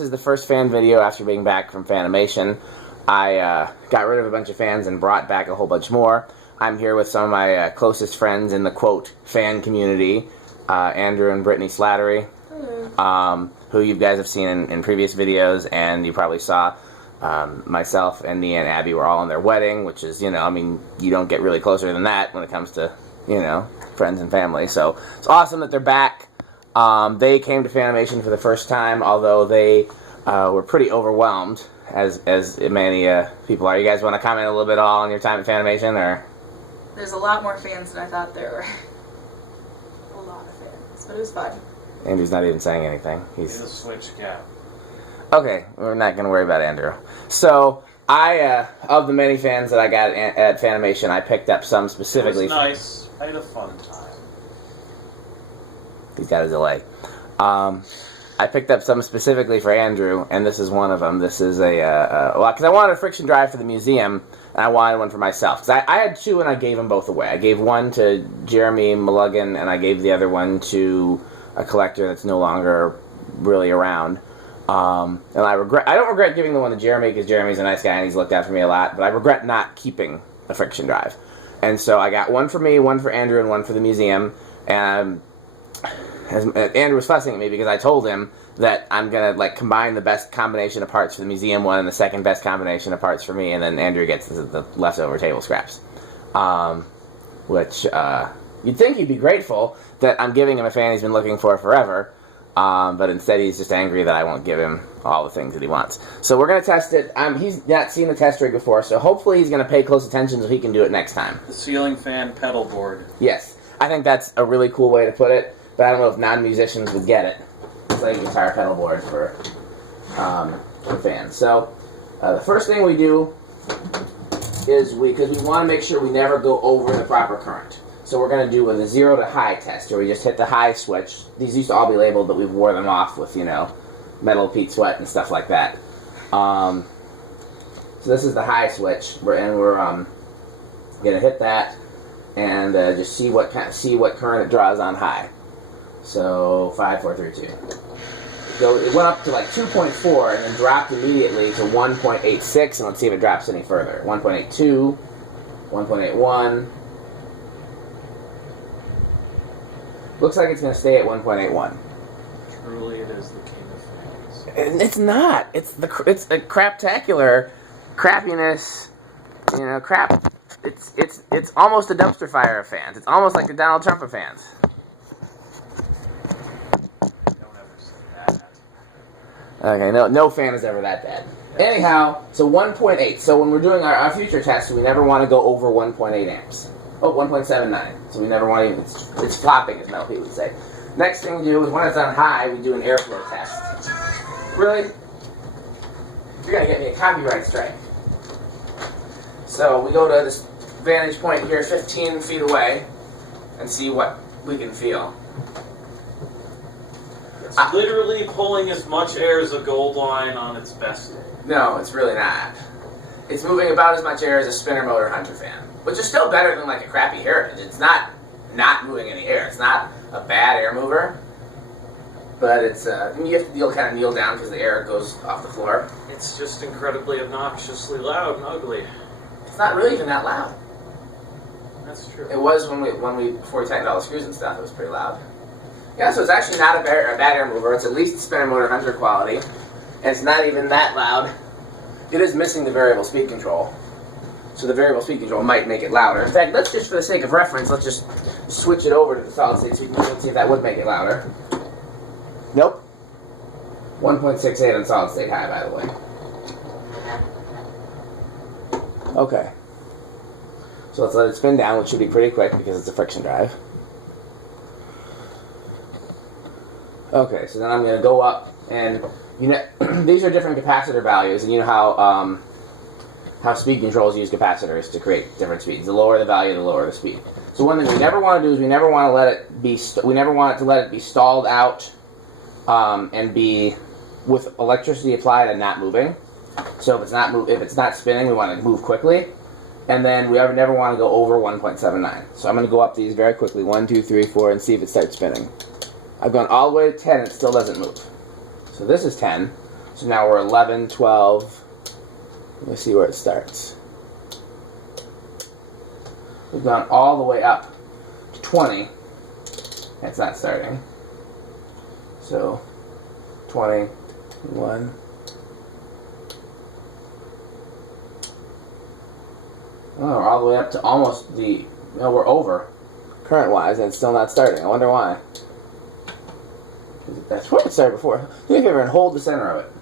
This is the first fan video after being back from Fanimation. I got rid of a bunch of fans and brought back a whole bunch more. I'm here with some of my closest friends in the, quote, fan community, Andrew and Brittany Slattery, who you guys have seen in previous videos, and you probably saw myself and Nia and Abby were all in their wedding, which is, you know, I mean, you don't get really closer than that when it comes to, you know, friends and family. So it's awesome that they're back. They came to Fanimation for the first time, although they were pretty overwhelmed, as many people are. You guys want to comment a little bit all on your time at Fanimation, or? There's a lot more fans than I thought there were. A lot of fans, but it was fun. Andrew's not even saying anything. He's a switch cap. Okay, we're not going to worry about Andrew. So, of the many fans that I got at Fanimation, I picked up some specifically. It was nice. I had a fun time. He's got a delay. I picked up some specifically for Andrew, and this is one of them. This is because I wanted a friction drive for the museum, and I wanted one for myself. Because I had two, and I gave them both away. I gave one to Jeremy Mulligan, and I gave the other one to a collector that's no longer really around. And I don't regret giving the one to Jeremy, because Jeremy's a nice guy, and he's looked out for me a lot, but I regret not keeping a friction drive. And so I got one for me, one for Andrew, and one for the museum, and Andrew was fussing at me because I told him that I'm going to like combine the best combination of parts for the museum one and the second best combination of parts for me, and then Andrew gets the leftover table scraps. Which you'd think he'd be grateful that I'm giving him a fan he's been looking for forever, but instead he's just angry that I won't give him all the things that he wants. So we're going to test it. He's not seen the test rig before, so hopefully he's going to pay close attention so he can do it next time. The ceiling fan pedal board. Yes, I think that's a really cool way to put it. But I don't know if non-musicians would get it. It's like a guitar pedal board for fans. So the first thing we do is because we want to make sure we never go over the proper current. So we're going to do a 0 to high test, where we just hit the high switch. These used to all be labeled, but we wore them off with, you know, metal Pete Sweat and stuff like that. So this is the high switch, and we're going to hit that and just see what current it draws on high. So 5, 4, 3, 2. It went up to like 2.4 and then dropped immediately to 1.86, and let's see if it drops any further. 1.82, 1.81. Looks like it's going to stay at 1.81. Truly, it is the king of fans. And it's not. It's a craptacular crappiness. You know, crap. It's almost a dumpster fire of fans. It's almost like the Donald Trump of fans. Okay, no fan is ever that bad. Anyhow, so 1.8. So when we're doing our future tests, we never want to go over 1.8 amps. Oh, 1.79. So we never want to even, it's flopping, as Mel P would say. Next thing we do is when it's on high, we do an airflow test. Really? You're going to get me a copyright strike. So we go to this vantage point here 15 feet away and see what we can feel. It's literally pulling as much air as a gold line on its best day. No, it's really not. It's moving about as much air as a spinner motor Hunter fan, which is still better than like a crappy Heritage. It's not moving any air. It's not a bad air mover, but it's you'll kind of kneel down because the air goes off the floor. It's just incredibly obnoxiously loud and ugly. It's not really even that loud. That's true. It was before we tightened all the screws and stuff. It was pretty loud. Yeah, so it's actually not a bad air mover. It's at least spinner motor Hunter quality, and it's not even that loud. It is missing the variable speed control, so the variable speed control might make it louder. In fact, let's just, for the sake of reference, let's just switch it over to the solid state so we can see if that would make it louder. Nope. 1.68 on solid state high, by the way. Okay. So let's let it spin down, which should be pretty quick because it's a friction drive. Okay, so then I'm going to go up, and you know these are different capacitor values, and you know how speed controls use capacitors to create different speeds. The lower the value, the lower the speed. So one thing we never want to do is we never want to let it be stalled out and be with electricity applied and not moving. So if it's not spinning, we want to move quickly, and then we never want to go over 1.79. So I'm going to go up these very quickly, 1, 2, 3, 4, and see if it starts spinning. I've gone all the way to 10 and it still doesn't move. So this is 10. So now we're 11, 12. Let's see where it starts. We've gone all the way up to 20. It's not starting. So 21. Oh, we're all the way up to almost the... No, we're over current-wise, and it's still not starting. I wonder why. That's where it started before. Do me a favor and hold the center of it.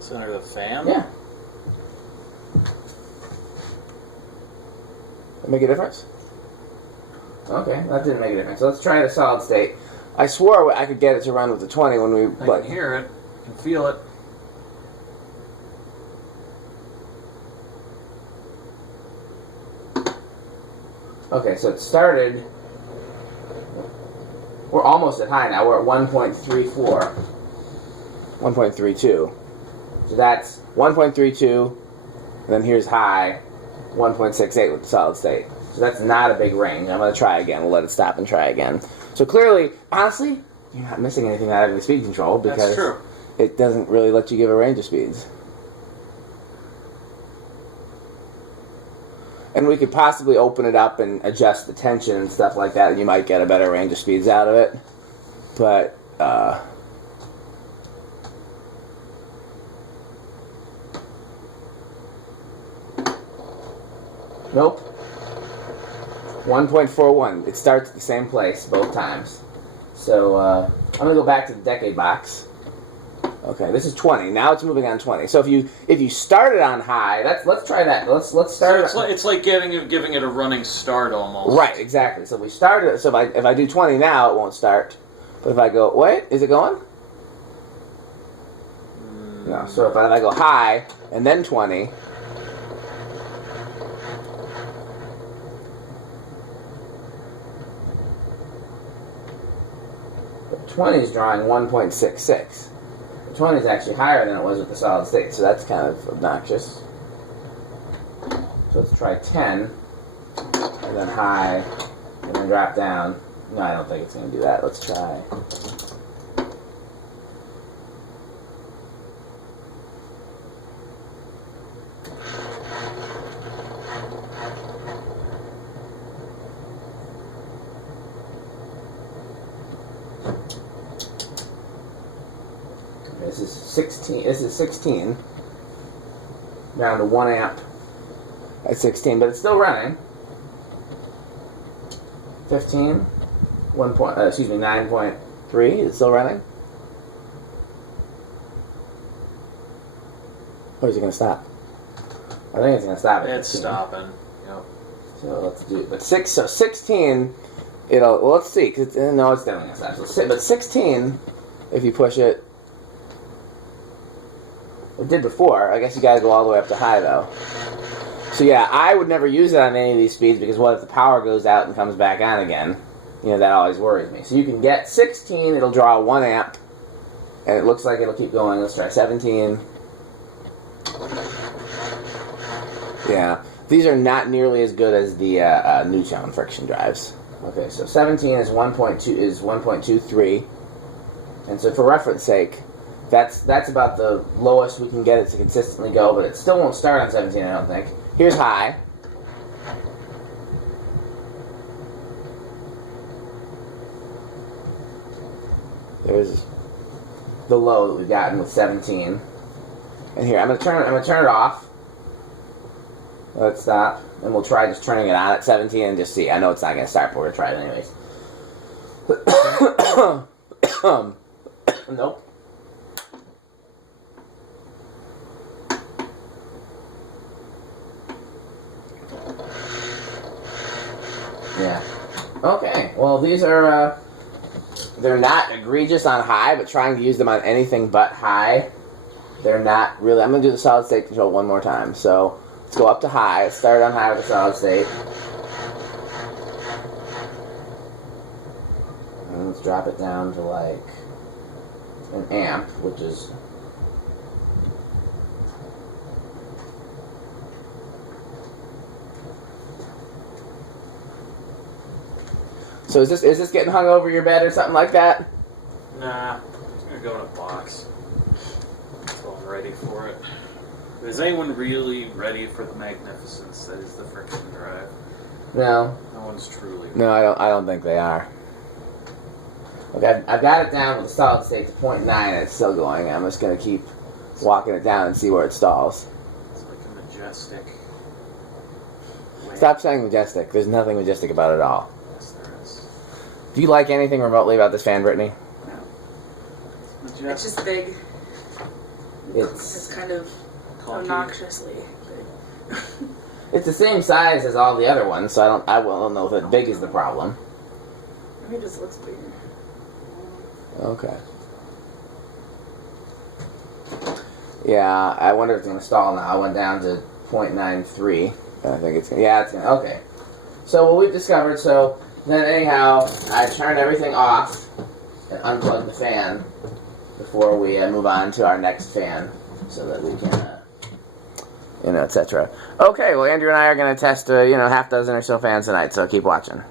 Center of the fan? Yeah. That make a difference? Okay, that didn't make a difference. So let's try the solid state. I swore I could get it to run with the 20 when we... I can hear it. I can feel it. Okay, so it started... We're almost at high now. We're at 1.34. 1.32. So that's 1.32, and then here's high, 1.68 with the solid state. So that's not a big range. I'm going to try again. We'll let it stop and try again. So clearly, honestly, you're not missing anything out of the speed control because it doesn't really let you give a range of speeds. And we could possibly open it up and adjust the tension and stuff like that, and you might get a better range of speeds out of it. But, nope. 1.41. It starts at the same place both times. So, I'm going to go back to the decade box. Okay, this is 20. Now it's moving on 20. So if you started on high, let's try that. Let's start. So it's like giving it a running start almost. Right, exactly. So we started. So if I do 20 now, it won't start. But if I go, wait, is it going? No. So if I go high and then 20. But 20 is drawing 1.66. 20 is actually higher than it was with the solid state, so that's kind of obnoxious. So let's try 10, and then high, and then drop down. No, I don't think it's going to do that. Let's try. This is 16. This is 16. Down to 1 amp at 16, but it's still running. 15. 9.3. It's still running. Or is it going to stop? I think it's going to stop at 15. It's stopping. Yep. So let's do it. But 16. It'll. Well, let's see. Cause no, it's definitely going to stop. So, but 16, if you push it. It did before. I guess you gotta go all the way up to high though. So yeah, I would never use it on any of these speeds because what if the power goes out and comes back on again? You know, that always worries me. So you can get 16, it'll draw 1 amp, and it looks like it'll keep going. Let's try 17. Yeah, these are not nearly as good as the nutone friction drives. Okay, so 17 is 1.23, and so for reference sake, that's about the lowest we can get it to consistently go, but it still won't start on 17, I don't think. Here's high. There's the low that we've gotten with 17. And here, I'm gonna turn it off. Let it stop, and we'll try just turning it on at 17 and just see. I know it's not gonna start, but we're gonna try it anyways. Nope. Yeah. Okay. Well, these are, they're not egregious on high, but trying to use them on anything but high, they're not really. I'm going to do the solid state control one more time. So let's go up to high. Let's start on high with the solid state. And let's drop it down to like an amp, which is... So is this getting hung over your bed or something like that? Nah, it's gonna go in a box. ready for it. Is anyone really ready for the magnificence that is the friction drive? No. No one's truly. No, I don't think they are. Okay, I've got it down with the solid state to 0.9 and it's still going. I'm just going to keep walking it down and see where it stalls. It's like a majestic. Stop saying majestic. There's nothing majestic about it at all. Yes, there is. Do you like anything remotely about this fan, Brittany? No. It's It's majestic. just big. It's It's kind of obnoxiously big. it's the same size as all the other ones, so I don't know if big is the problem. Maybe it just looks bigger. Okay. Yeah, I wonder if it's going to stall now. I went down to 0.93. I think it's going to... Yeah, it's going to... Okay. So what we've discovered, so then anyhow, I turned everything off and unplugged the fan before we move on to our next fan so that we can, etc. Okay, well, Andrew and I are going to test, half dozen or so fans tonight, so keep watching.